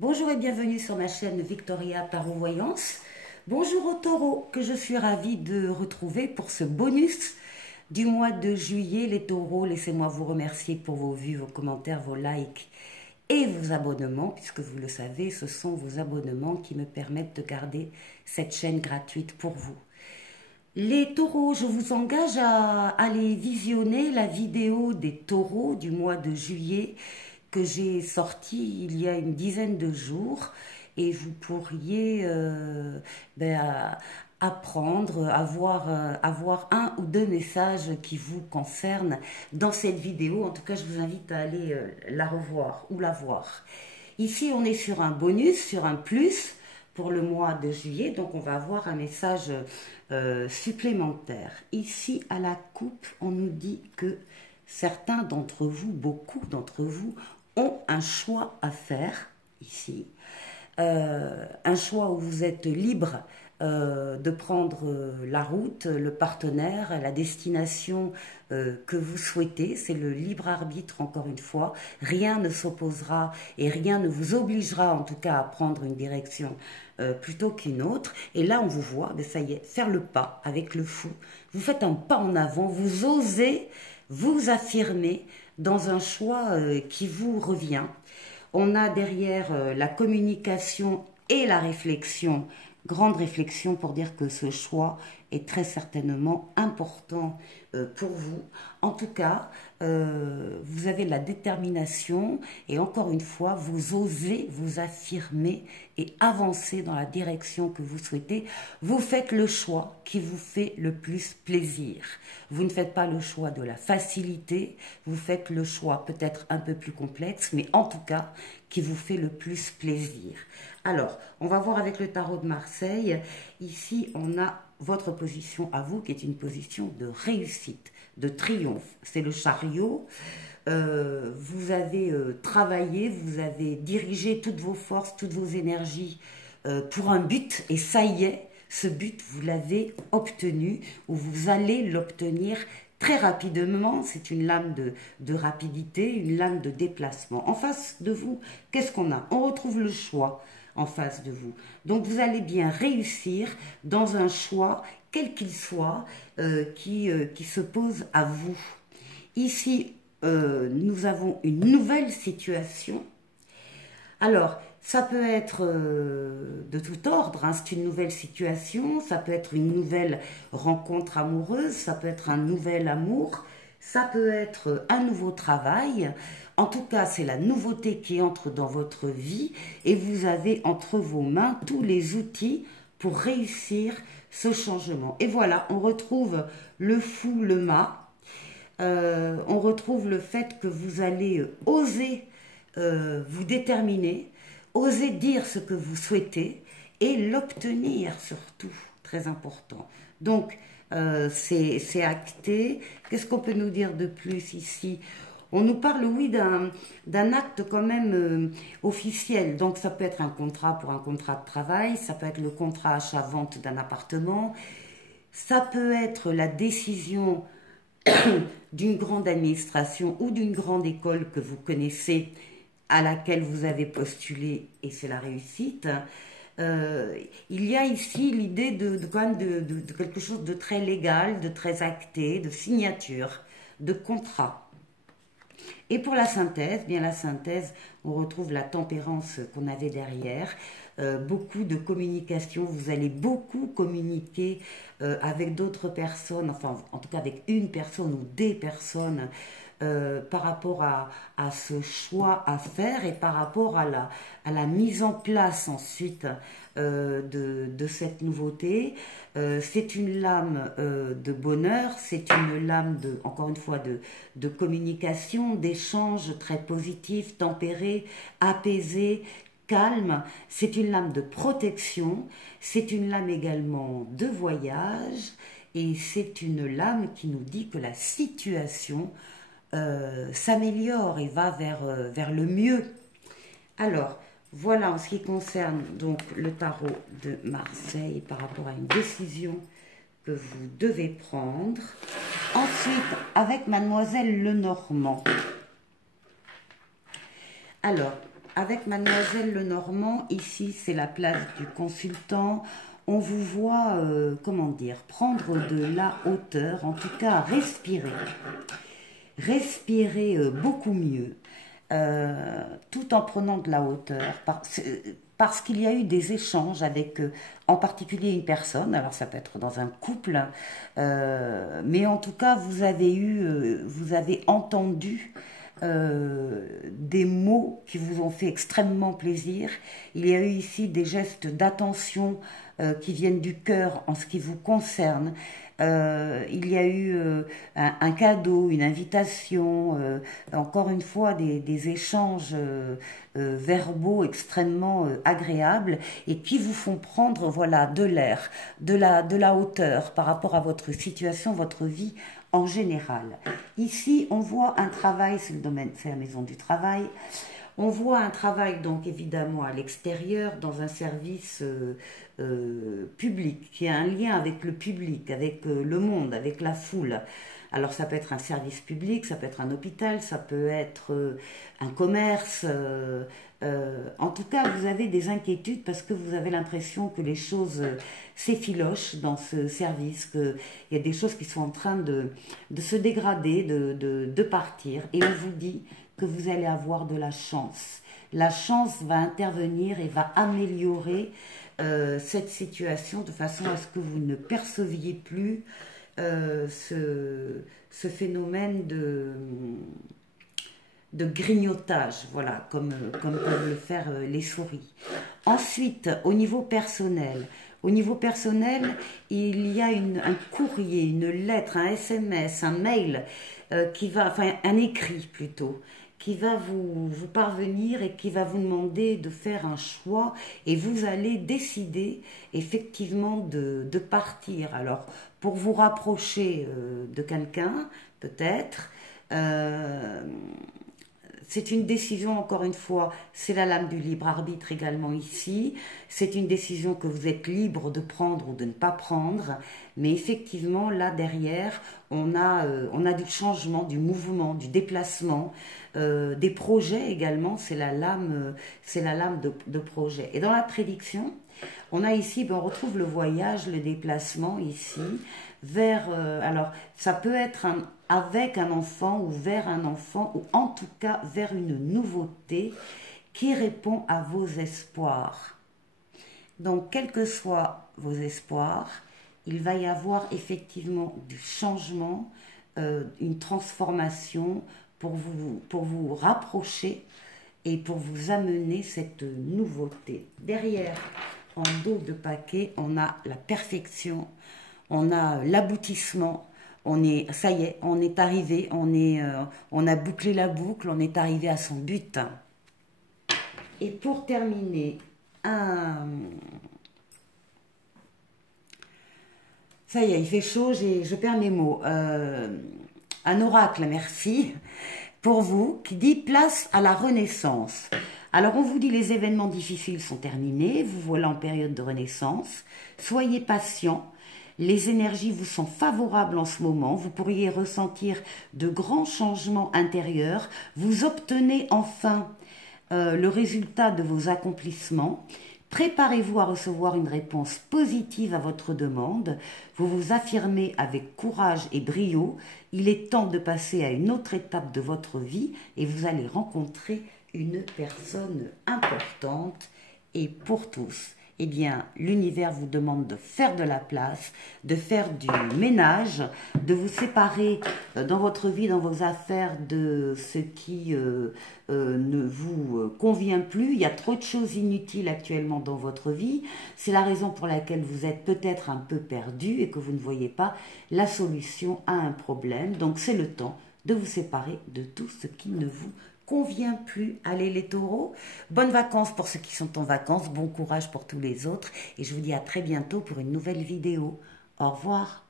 Bonjour et bienvenue sur ma chaîne Victoria Tarot Voyance. Bonjour aux taureaux que je suis ravie de retrouver pour ce bonus du mois de juillet. Les taureaux, laissez-moi vous remercier pour vos vues, vos commentaires, vos likes et vos abonnements, puisque vous le savez, ce sont vos abonnements qui me permettent de garder cette chaîne gratuite pour vous. Les taureaux, je vous engage à aller visionner la vidéo des taureaux du mois de juillet que j'ai sortie il y a une dizaine de jours et vous pourriez apprendre, avoir un ou deux messages qui vous concernent dans cette vidéo. En tout cas, je vous invite à aller la revoir ou la voir. Ici, on est sur un bonus, sur un plus pour le mois de juillet, donc on va avoir un message supplémentaire. Ici, à la coupe, on nous dit que certains d'entre vous, beaucoup d'entre vous, ont un choix à faire ici. Un choix où vous êtes libre de prendre la route, le partenaire, la destination que vous souhaitez. C'est le libre arbitre, encore une fois. Rien ne s'opposera et rien ne vous obligera, en tout cas, à prendre une direction plutôt qu'une autre. Et là, on vous voit, ben ça y est, faire le pas avec le fou. Vous faites un pas en avant, vous osez vous affirmer dans un choix qui vous revient. On a derrière la communication et la réflexion, grande réflexion pour dire que ce choix est très certainement important pour vous. En tout cas, vous avez la détermination et encore une fois, vous osez vous affirmer et avancer dans la direction que vous souhaitez. Vous faites le choix qui vous fait le plus plaisir. Vous ne faites pas le choix de la facilité, vous faites le choix peut-être un peu plus complexe, mais en tout cas, qui vous fait le plus plaisir. Alors, on va voir avec le tarot de Marseille. Ici, on a votre position à vous qui est une position de réussite, de triomphe. C'est le chariot. Vous avez travaillé, vous avez dirigé toutes vos forces, toutes vos énergies pour un but et ça y est, ce but, vous l'avez obtenu ou vous allez l'obtenir très rapidement. C'est une lame de rapidité, une lame de déplacement. En face de vous, qu'est-ce qu'on a? On retrouve le choix en face de vous. Donc vous allez bien réussir dans un choix, quel qu'il soit, qui se pose à vous. Ici, nous avons une nouvelle situation. Alors, ça peut être de tout ordre, hein, c'est une nouvelle situation, ça peut être une nouvelle rencontre amoureuse, ça peut être un nouvel amour, ça peut être un nouveau travail. En tout cas, c'est la nouveauté qui entre dans votre vie et vous avez entre vos mains tous les outils pour réussir ce changement. Et voilà, on retrouve le fou, le mât, on retrouve le fait que vous allez oser vous déterminer, oser dire ce que vous souhaitez et l'obtenir surtout, très important. Donc, c'est acté. Qu'est-ce qu'on peut nous dire de plus ici? On nous parle, oui, d'un acte quand même officiel. Donc, ça peut être un contrat pour un contrat de travail, ça peut être le contrat achat-vente d'un appartement, ça peut être la décision d'une grande administration ou d'une grande école que vous connaissez, à laquelle vous avez postulé et c'est la réussite. Il y a ici l'idée de quelque chose de très légal, de très acté, de signature, de contrat. Et pour la synthèse, bien la synthèse, on retrouve la tempérance qu'on avait derrière. Beaucoup de communication, vous allez beaucoup communiquer avec d'autres personnes, enfin en tout cas avec une personne ou des personnes par rapport à ce choix à faire et par rapport à la mise en place ensuite de cette nouveauté. C'est une lame de bonheur, c'est une lame encore une fois de communication, d'échange très positif, tempéré, apaisé, calme. C'est une lame de protection, c'est une lame également de voyage et c'est une lame qui nous dit que la situation s'améliore et va vers le mieux. Alors, voilà en ce qui concerne donc le tarot de Marseille par rapport à une décision que vous devez prendre. Ensuite, avec Mademoiselle Lenormand. Alors, avec Mademoiselle Lenormand, ici c'est la place du consultant. On vous voit, comment dire, prendre de la hauteur, en tout cas respirer. Respirer beaucoup mieux, tout en prenant de la hauteur, parce qu'il y a eu des échanges avec, en particulier une personne, alors ça peut être dans un couple, mais en tout cas vous avez entendu des mots qui vous ont fait extrêmement plaisir. Il y a eu ici des gestes d'attention qui viennent du cœur en ce qui vous concerne. Il y a eu un cadeau, une invitation, encore une fois des échanges verbaux extrêmement agréables et qui vous font prendre voilà, de l'air, de la hauteur par rapport à votre situation, votre vie en général. Ici, on voit un travail, c'est le domaine, c'est la maison du travail. On voit un travail donc évidemment à l'extérieur dans un service public qui a un lien avec le public, avec le monde, avec la foule. Alors ça peut être un service public, ça peut être un hôpital, ça peut être un commerce. En tout cas, vous avez des inquiétudes parce que vous avez l'impression que les choses s'effilochent dans ce service, qu'il y a des choses qui sont en train de se dégrader, de partir. Et on vous dit que vous allez avoir de la chance. La chance va intervenir et va améliorer cette situation de façon à ce que vous ne perceviez plus ce phénomène de grignotage, voilà, comme peuvent le faire les souris. Ensuite, au niveau personnel, il y a un courrier, une lettre, un SMS, un mail, enfin un écrit plutôt, qui va vous parvenir et qui va vous demander de faire un choix et vous allez décider effectivement de partir. Alors, pour vous rapprocher de quelqu'un, peut-être, c'est une décision, encore une fois, c'est la lame du libre arbitre également ici. C'est une décision que vous êtes libre de prendre ou de ne pas prendre. Mais effectivement, là derrière, on a du changement, du mouvement, du déplacement, des projets également. C'est la lame de projet. Et dans la prédiction, on a ici, on retrouve le voyage, le déplacement ici, vers, alors ça peut être avec un enfant ou vers un enfant, ou en tout cas vers une nouveauté qui répond à vos espoirs. Donc, quels que soient vos espoirs, il va y avoir effectivement du changement, une transformation pour vous rapprocher et pour vous amener cette nouveauté. Derrière, en dos de paquet, on a la perfection, on a l'aboutissement, ça y est, on est arrivé, on a bouclé la boucle, on est arrivé à son but. Et pour terminer, ça y est, il fait chaud, je perds mes mots. Un oracle, merci, pour vous, qui dit place à la renaissance. Alors on vous dit les événements difficiles sont terminés, vous voilà en période de renaissance, soyez patient, les énergies vous sont favorables en ce moment, vous pourriez ressentir de grands changements intérieurs, vous obtenez enfin le résultat de vos accomplissements. Préparez-vous à recevoir une réponse positive à votre demande. Vous vous affirmez avec courage et brio. Il est temps de passer à une autre étape de votre vie et vous allez rencontrer une personne importante. Et pour tous, eh bien, l'univers vous demande de faire de la place, de faire du ménage, de vous séparer dans votre vie, dans vos affaires, de ce qui ne vous convient plus. Il y a trop de choses inutiles actuellement dans votre vie. C'est la raison pour laquelle vous êtes peut-être un peu perdu et que vous ne voyez pas la solution à un problème. Donc, c'est le temps de vous séparer de tout ce qui ne vous convient plus. Allez les taureaux, bonnes vacances pour ceux qui sont en vacances, bon courage pour tous les autres et je vous dis à très bientôt pour une nouvelle vidéo. Au revoir.